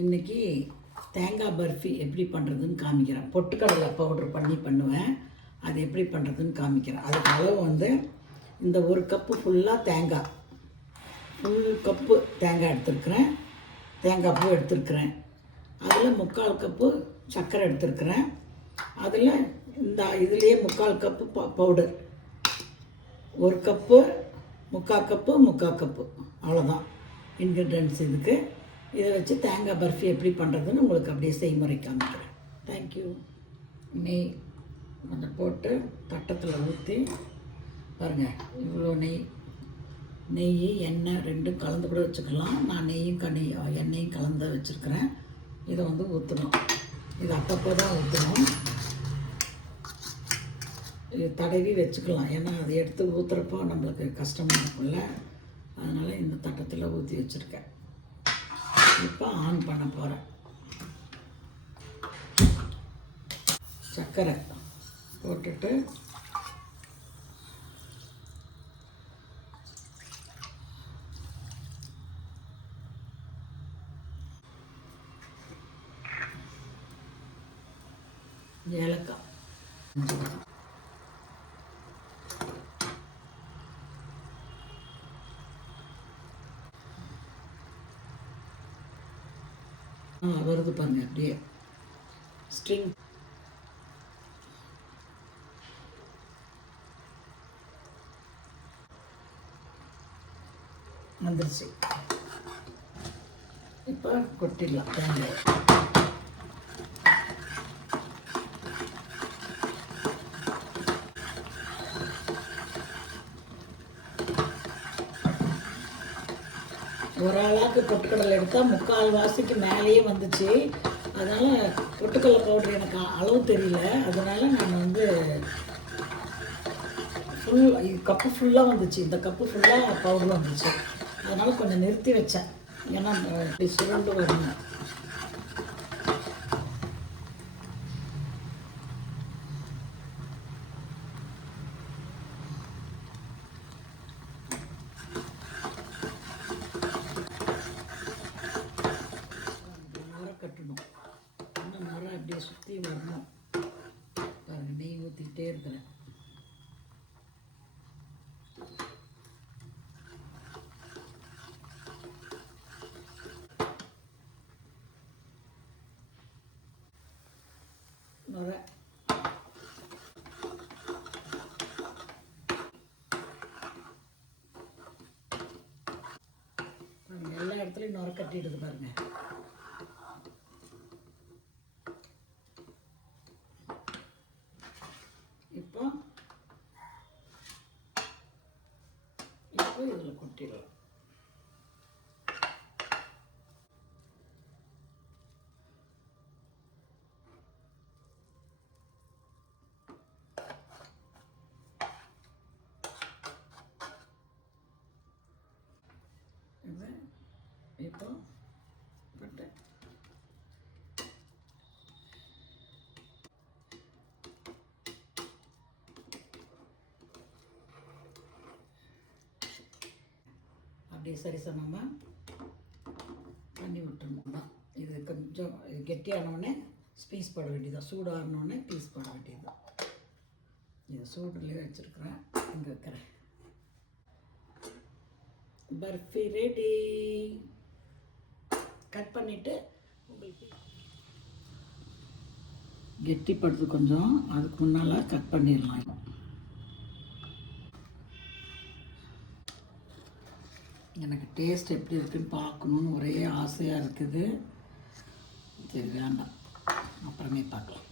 இன்றைக்கி தேங்காய் பர்ஃபி எப்படி பண்ணுறதுன்னு காமிக்கிறேன். பொட்டுக்கடலை பவுட்ரு பண்ணுவேன். அது எப்படி பண்ணுறதுன்னு காமிக்கிறேன். அதுக்கு அளவு வந்து இந்த ஒரு கப்பு ஃபுல்லாக தேங்காய், ஃபுல் கப்பு தேங்காய் எடுத்துருக்குறேன். தேங்காய் பூ எடுத்துருக்குறேன். அதில் 3/4 கப்பு சர்க்கரை எடுத்துருக்குறேன். அதில் இதுலேயே 3/4 கப்பு பவுடர், ஒரு கப்பு 3/4 கப்பு அவ்வளோதான் இன்க்ரீடியன்ட்ஸ் இதுக்கு. இதை வச்சு தேங்காய் பர்ஃபி எப்படி பண்ணுறதுன்னு உங்களுக்கு அப்படியே செய்முறை காமிக்கிறேன். தேங்க்யூ. நெய் கொஞ்சம் போட்டு தட்டத்தில் ஊற்றி பாருங்கள். இவ்வளோ நெய் எண்ணெய் ரெண்டும் கலந்து கூட வச்சுக்கலாம். நான் எண்ணெயும் கலந்து வச்சுருக்கிறேன். இதை வந்து ஊற்றணும். இது அப்பப்போ தான் ஊற்றணும். இது தடவி வச்சுக்கலாம். ஏன்னா அதை எடுத்து ஊற்றுறப்போ நம்மளுக்கு கஷ்டமாக இருக்கும்ல. அதனால் இந்த தட்டத்தில் ஊற்றி வச்சுருக்கேன். இப்போ ஆன் பண்ண போகிறேன். சர்க்கரை போட்டுட்டு ஏலக்காய், வருது பாருங்க. அப்படியே ஸ்ட்ரிங் வந்துருச்சு. இப்போ கொட்டிடலாம் தேங்காய். ஒரு ஆளாக்கு பொட்டுக்கடலை எடுத்தால் 3/4 வாசிக்கு மேலேயே வந்துச்சு. அதனால் பொட்டுக்கடலை பவுடர் எனக்கு அளவு தெரியல. அதனால் நான் வந்து கப்பு ஃபுல்லாக வந்துச்சு. இந்த கப்பு ஃபுல்லாக பவுடர் வந்துச்சு. அதனால் கொஞ்சம் நிறுத்தி வச்சேன். ஏன்னா இப்படி சுருண்டு வரணும். கட்டணும். இன்னும் நுரை அப்படியே சுற்றி வரணும். பாருங்கள், நெய் ஊற்றிக்கிட்டே இருக்கிறேன். நுரை எல்லா இடத்துலையும் நுரை கட்டிடுது பாருங்க. இப்போ இதில் கொட்டிடலாம். இப்போ பட்டை அப்படியே சரிசமமாக பண்ணி விட்டுருணும். இது கொஞ்சம் கெட்டியானோடனே பீஸ் போட வேண்டியதான். சூடானோடனே பீஸ் போட வேண்டியதுதான். இதை சூடுலேயே வச்சுருக்குறேன். இங்கே வைக்கிறேன். பர்ஃபி ரெடி. கட் பண்ணிவிட்டு உங்களுக்கு கெட்டிப்படுத்து கொஞ்சம். அதுக்கு முன்னால் கட் பண்ணிடலாம். எனக்கு டேஸ்ட் எப்படி இருக்குன்னு பார்க்கணுன்னு ஒரே ஆசையாக இருக்குது. சரி, வேண்டாம், அப்புறமே பார்க்கலாம்.